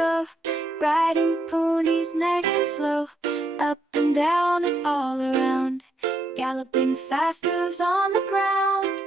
go, riding ponies nice and slow, up and down and all around, galloping fast moves on the ground.